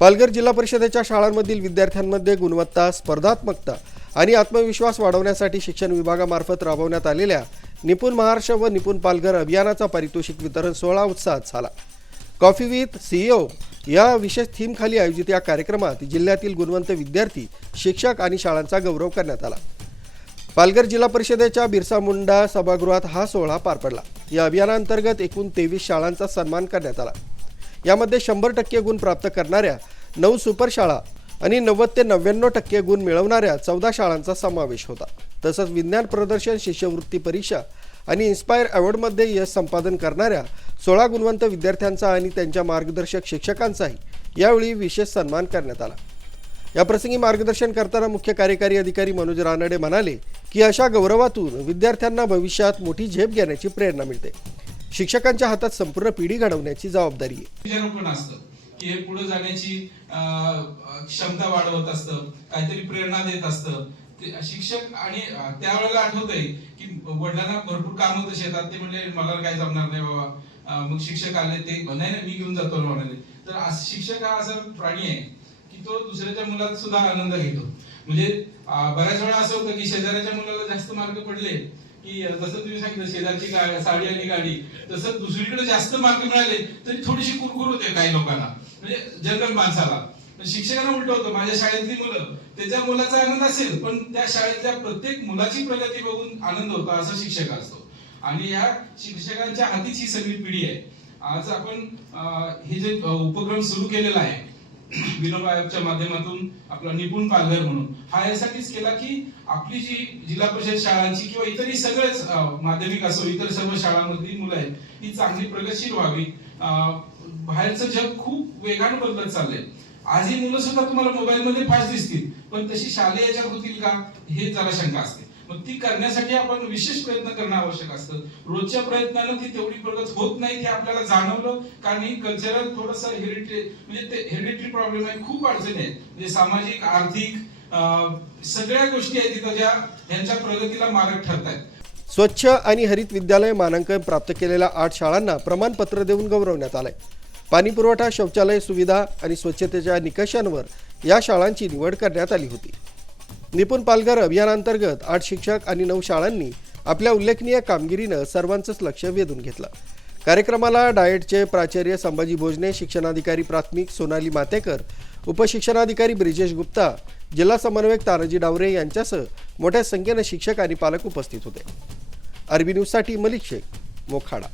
पालघर जिल्हा परिषदेच्या शाळांमधील विद्यार्थ्यांमध्ये गुणवत्ता, स्पर्धात्मकता आणि आत्मविश्वास वाढवण्यासाठी शिक्षण विभागामार्फत राबवण्यात आलेल्या निपुण महाराष्ट्र व निपुण पालघर अभियानाचा पारितोषिक वितरण सोहळा उत्साहात झाला। कॉफी विथ सीईओ या विशेष थीमखाली आयोजित या कार्यक्रमात जिल्ह्यातील गुणवंत विद्यार्थी, शिक्षक आणि शाळांचा गौरव करण्यात आला। पालघर जिल्हा परिषदेच्या बिरसा मुंडा सभागृहात हा सोहळा पार पडला। या अभियानांतर्गत एकूण 23 शाळांचा सन्मान करण्यात आला। यामध्ये 100% गुण प्राप्त करणाऱ्या 9 सुपर शाळा आणि 90 ते 99% गुण मिळवणाऱ्या 14 शाळांचा समावेश होता। तसंच विज्ञान प्रदर्शन, शिष्यवृत्ती परीक्षा आणि इन्स्पायर अवॉर्डमध्ये यश संपादन करणाऱ्या 16 गुणवंत विद्यार्थ्यांचा आणि त्यांच्या मार्गदर्शक शिक्षकांचाही यावेळी विशेष सन्मान करण्यात आला। या प्रसंगी मार्गदर्शन करताना मुख्य कार्यकारी अधिकारी मनोज रानडे म्हणाले की अशा गौरवातून विद्यार्थ्यांना भविष्यात मोठी झेप घेण्याची प्रेरणा मिळते। शिक्षकांच्या हातात संपूर्ण पिढी घडवण्याची जबाबदारी आहे। की हे पुढे जाण्याची क्षमता वाढवत असतं, काहीतरी प्रेरणा देत असतं शिक्षक। आणि त्यावेळेला आठवतंय की वडिलांना भरपूर काम होतं शेतात, ते म्हणले मला काय जमणार नाही बाबा, मग शिक्षक आले, ते नाही मी घेऊन जातो म्हणाले। तर शिक्षक हा असा प्राणी आहे की तो दुसऱ्याच्या मुलात सुद्धा आनंद घेतो। म्हणजे बऱ्याच वेळा असं होतं की शेजाऱ्याच्या मुलाला जास्त मार्क पडले की जसं तुम्ही सांगितलं शेजारची साडी आणि गाडी, तसं दुसरीकडे जास्त मार्क मिळाले तरी थोडीशी कुरकुर होते काही लोकांना, म्हणजे जनरल माणसाला। शिक्षकांना उलट होतं, माझ्या शाळेतली मुलं, त्याच्या मुलाचा आनंद असेल पण त्या शाळेतल्या प्रत्येक मुलाची प्रगती बघून आनंद होता, असा शिक्षक असतो। आणि या शिक्षकांच्या हातीच ही सगळी पिढी आहे। आज आपण हे जे उपक्रम सुरू केलेला आहे विनोबा ॲपच्या माध्यमातून, आपला निपुण पालघर म्हणून, हा यासाठीच केला की आपली जी जिल्हा परिषद शाळांची किंवा इतरही सगळेच माध्यमिक असो इतर सर्व शाळांमधली मुलं आहेत ती चांगली प्रगतशील व्हावी। बाहेरचं जग खूप वेगाने बदलत चाललंय। आज ही मुलं सुद्धा तुम्हाला मोबाईल मध्ये फास्ट दिसतील, पण तशी शालेय याच्यात होतील का हे जरा शंका असते। मग ती करण्यासाठी आपण विशेष प्रयत्न करणं आवश्यक असतं। रोजच्या प्रयत्नानं ती तेवढी प्रगत होत नाही हे आपल्याला जाणवलं, कारण ही कल्चरल थोडंसं म्हणजे ते हेरिडिटरी प्रॉब्लेम आहे, खूप अडचणी आहेत, म्हणजे सामाजिक, आर्थिक सगळ्या गोष्टी आहेत तिथं ज्या यांच्या प्रगतीला मारक ठरतायत। स्वच्छ आणि हरित विद्यालय मानांकन प्राप्त केलेल्या 8 शाळांना प्रमाणपत्र देऊन गौरवण्यात आले। पाणी पुरवठा, शौचालय सुविधा आणि स्वच्छतेच्या निकषांवर या शाळांची निवड करण्यात आली होती। निपुण पालघर अभियानांतर्गत 8 शिक्षक आणि 9 शाळांनी आपल्या उल्लेखनीय कामगिरीनं सर्वांचंच लक्ष वेधून घेतलं। कार्यक्रमाला डाएटचे प्राचार्य संभाजी भोजने, शिक्षणाधिकारी प्राथमिक सोनाली मातेकर, उपशिक्षणाधिकारी ब्रिजेश गुप्ता, जिल्हा समन्वयक तानाजी डावरे यांच्यासह मोठ्या संख्येने शिक्षक आणि पालक उपस्थित होते। आरबी न्यूजसाठी मलिक शेख, मोखाडा।